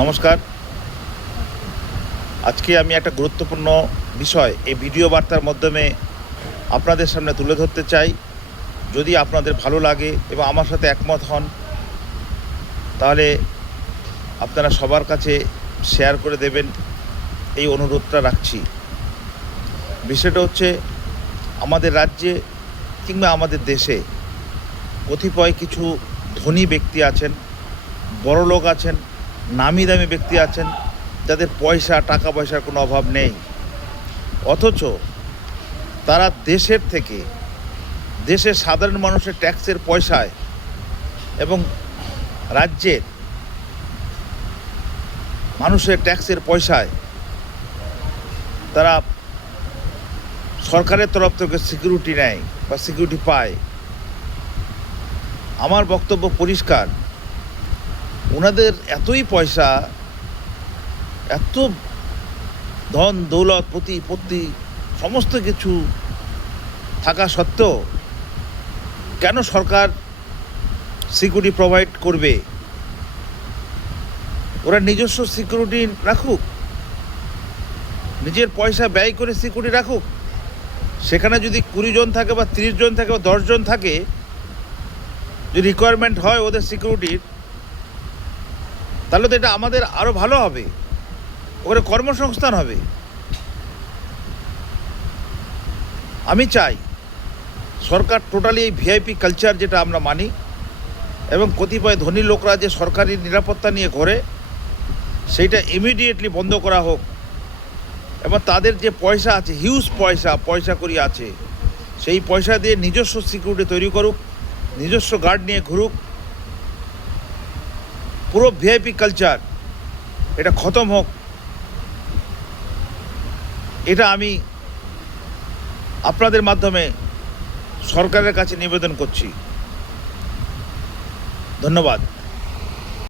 নমস্কার। আজকে আমি একটা গুরুত্বপূর্ণ বিষয় এই ভিডিও বার্তার মাধ্যমে আপনাদের সামনে তুলে ধরতে চাই। যদি আপনাদের ভালো লাগে এবং আমার সাথে একমত হন, তাহলে আপনারা সবার কাছে শেয়ার করে দেবেন, এই অনুরোধটা রাখছি। বিষয়টা হচ্ছে, আমাদের রাজ্যে কিংবা আমাদের দেশে কতিপয় কিছু ধনী ব্যক্তি আছেন, বড়লোক আছেন, নামি দামি ব্যক্তি আছেন, যাদের টাকা পয়সার কোনো অভাব নেই। অথচ তারা দেশের সাধারণ মানুষের ট্যাক্সের পয়সায় এবং রাজ্যের মানুষের ট্যাক্সের পয়সায় তারা সরকারের তরফ থেকে সিকিউরিটি নেয় বা সিকিউরিটি পায়। আমার বক্তব্য পরিষ্কার, ওনাদের এতই পয়সা, এত ধন দৌলত প্রতিপত্তি সমস্ত কিছু থাকা সত্ত্বেও কেন সরকার সিকিউরিটি প্রোভাইড করবে? ওরা নিজস্ব সিকিউরিটি রাখুক, নিজের পয়সা ব্যয় করে সিকিউরিটি রাখুক। সেখানে যদি 20 জন থাকে বা 30 জন থাকে বা 10 জন থাকে, যদি রিকোয়ারমেন্ট হয় ওদের সিকিউরিটির, তাহলে তো এটা আমাদের আরও ভালো হবে, ওখানে কর্মসংস্থান হবে। আমি চাই সরকার টোটালি এই ভিআইপি কালচার যেটা আমরা মানি এবং কতিপয় ধনী লোকরা যে সরকারি নিরাপত্তা নিয়ে ঘোরে, সেইটা ইমিডিয়েটলি বন্ধ করা হোক। এবং তাদের যে পয়সা আছে, হিউজ পয়সা করি আছে, সেই পয়সা দিয়ে নিজস্ব সিকিউরিটি তৈরি করুক, নিজস্ব গার্ড নিয়ে ঘুরুক। পুরো ভিআইপি কালচার এটা খতম হোক, এটা আমি আপনাদের মাধ্যমে সরকারের কাছে নিবেদন করছি। ধন্যবাদ।